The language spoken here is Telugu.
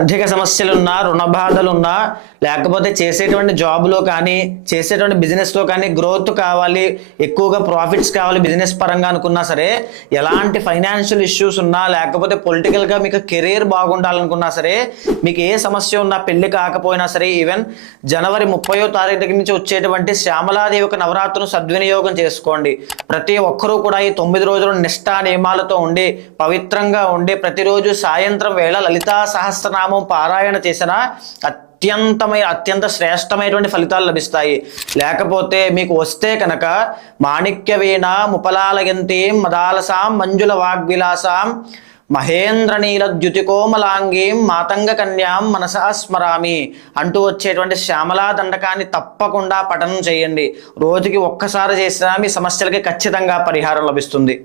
ఆర్థిక సమస్యలున్నా, రుణ బాధలున్నా, లేకపోతే చేసేటువంటి జాబ్లో కానీ చేసేటువంటి బిజినెస్లో కానీ గ్రోత్ కావాలి, ఎక్కువగా ప్రాఫిట్స్ కావాలి బిజినెస్ పరంగా అనుకున్నా సరే, ఎలాంటి ఫైనాన్షియల్ ఇష్యూస్ ఉన్నా, లేకపోతే పొలిటికల్గా మీకు కెరీర్ బాగుండాలనుకున్నా సరే, మీకు ఏ సమస్య ఉన్నా, పెళ్లి కాకపోయినా సరే, ఈవెన్ జనవరి 30వ తారీఖు దగ్గర నుంచి వచ్చేటువంటి శ్యామలాదేవి యొక్క నవరాత్రులను సద్వినియోగం చేసుకోండి. ప్రతి ఒక్కరూ కూడా ఈ 9 రోజులు నిష్ఠా నియమాలతో ఉండి పవిత్రంగా ఉండి ప్రతిరోజు సాయంత్రం వేళ లలితా సహస్రనామం పారాయణ చేసిన అత్యంత శ్రేష్టమైనటువంటి ఫలితాలు లభిస్తాయి. లేకపోతే మీకు వస్తే కనుక మాణిక్య వీణ ముపలాలయంతీం మదాలసాం మంజుల వాగ్విలాసాం మహేంద్రనీల ద్యుతికోమలాంగీం మాతంగ కన్యాం మనసా స్మరామి అంటూ వచ్చేటువంటి శ్యామలా దండకాన్ని తప్పకుండా పఠనం చేయండి. రోజుకి ఒక్కసారి చేసినా మీ సమస్యలకి ఖచ్చితంగా పరిహారం లభిస్తుంది.